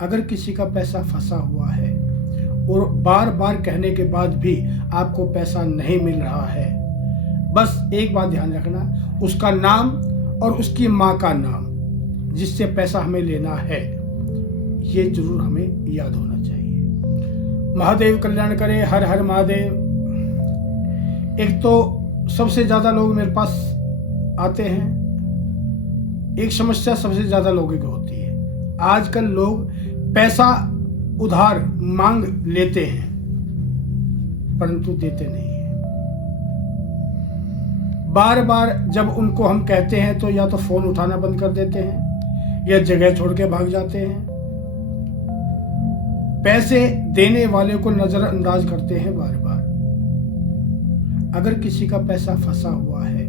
अगर किसी का पैसा फंसा हुआ है और बार बार कहने के बाद भी आपको पैसा नहीं मिल रहा है, बस एक बात ध्यान रखना, उसका नाम और उसकी माँ का नाम जिससे पैसा हमें लेना है, ये जरूर हमें याद होना चाहिए। महादेव कल्याण करे। हर हर महादेव। एक तो सबसे ज़्यादा लोग मेरे पास आते हैं, एक समस्या सबसे ज़्यादा लोगों की होती है, आजकल लोग पैसा उधार मांग लेते हैं परंतु देते नहीं हैं। बार बार जब उनको हम कहते हैं तो या तो फोन उठाना बंद कर देते हैं या जगह छोड़ के भाग जाते हैं, पैसे देने वाले को नजरअंदाज करते हैं बार बार। अगर किसी का पैसा फंसा हुआ है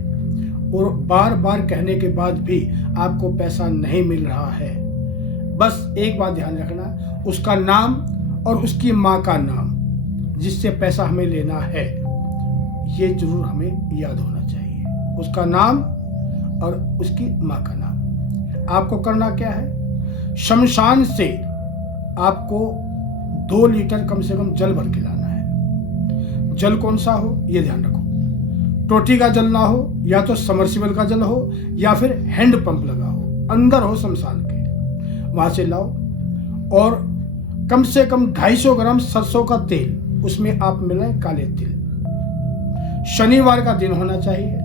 और बार बार कहने के बाद भी आपको पैसा नहीं मिल रहा है, बस एक बात ध्यान रखना, उसका नाम और उसकी माँ का नाम जिससे पैसा हमें लेना है, ये जरूर हमें याद होना चाहिए। उसका नाम और उसकी माँ का नाम। आपको करना क्या है, शमशान से आपको 2 लीटर कम से कम जल भर के लाना है। जल कौन सा हो ये ध्यान रखो, टोटी का जल ना हो, या तो समरसिबल का जल हो या फिर हैंड पंप लगा हो, अंदर हो शमशान के, वहां से लाओ और कम से कम 250 ग्राम सरसों का तेल उसमें आप मिलाएं, काले तिल। शनिवार का दिन होना चाहिए,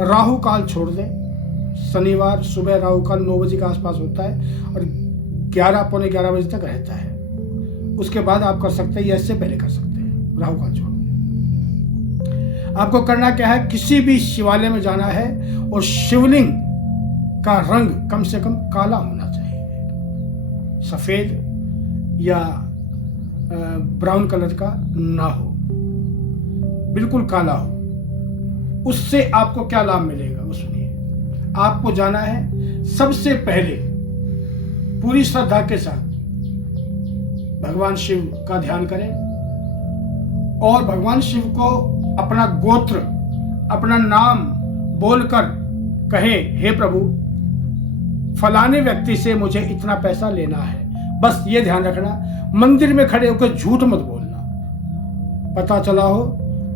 राहु काल छोड़ दें। शनिवार सुबह राहु काल 9 बजे के आसपास होता है और 11 पौने 11 बजे तक रहता है। उसके बाद आप कर सकते हैं या इससे पहले कर सकते हैं, राहु काल छोड़। आपको करना क्या है, किसी भी शिवालय में जाना है और शिवलिंग का रंग कम से कम काला होना चाहिए, सफेद या ब्राउन कलर का ना हो, बिल्कुल काला हो। उससे आपको क्या लाभ मिलेगा वो सुनिए। आपको जाना है, सबसे पहले पूरी श्रद्धा के साथ भगवान शिव का ध्यान करें और भगवान शिव को अपना गोत्र, अपना नाम बोलकर कहें, हे प्रभु फलाने व्यक्ति से मुझे इतना पैसा लेना है। बस ये ध्यान रखना, मंदिर में खड़े होकर झूठ मत बोलना। पता चला हो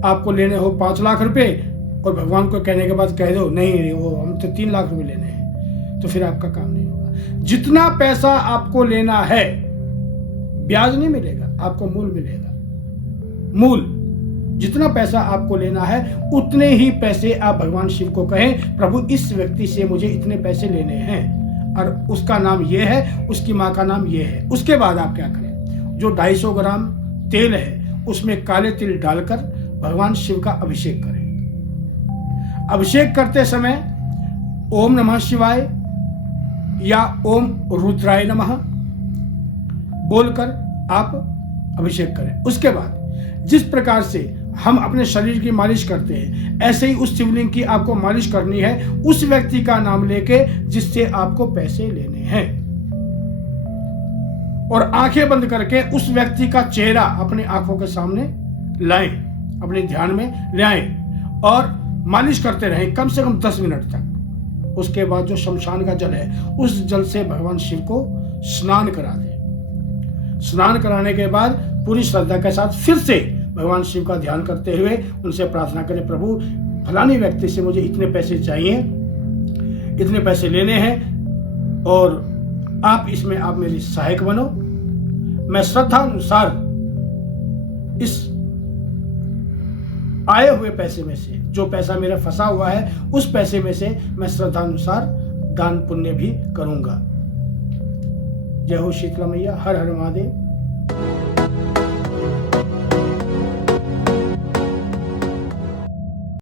आपको लेने हो 5 लाख रुपए और भगवान को कहने के बाद कह दो नहीं वो हम तो 3 लाख रुपए लेने हैं, तो फिर आपका काम नहीं होगा। जितना पैसा आपको लेना है ब्याज नहीं मिलेगा, आपको मूल मिलेगा। मूल जितना पैसा आपको लेना है उतने ही पैसे आप भगवान शिव को कहें, प्रभु इस व्यक्ति से मुझे इतने पैसे लेने हैं और उसका नाम ये है, उसकी माँ का नाम ये है। उसके बाद आप क्या करें, जो 250 ग्राम तेल है उसमें काले तिल डालकर भगवान शिव का अभिषेक करें। अभिषेक करते समय ओम नमः शिवाय या ओम रुद्राय नमः बोलकर आप अभिषेक करें। उसके बाद जिस प्रकार से हम अपने शरीर की मालिश करते हैं, ऐसे ही उस शिवलिंग की आपको मालिश करनी है, उस व्यक्ति का नाम लेके जिससे आपको पैसे लेने हैं। और आंखें बंद करके उस व्यक्ति का चेहरा अपने आंखों के सामने लाएं, अपने ध्यान में ले आएं और मालिश करते रहें कम से कम 10 मिनट तक। उसके बाद जो शमशान का जल है उस जल से भगवान शिव को स्नान करा दें। स्नान कराने के बाद पूरी श्रद्धा के साथ फिर से भगवान शिव का ध्यान करते हुए उनसे प्रार्थना करें, प्रभु फलाने व्यक्ति से मुझे इतने पैसे चाहिए, इतने पैसे लेने हैं और आप इसमें आप मेरी सहायक बनो। मैं श्रद्धा अनुसार इस आए हुए पैसे में से, जो पैसा मेरा फंसा हुआ है उस पैसे में से मैं श्रद्धा अनुसार दान पुण्य भी करूंगा। जय हो शीतला मैया। हर हर महादेव।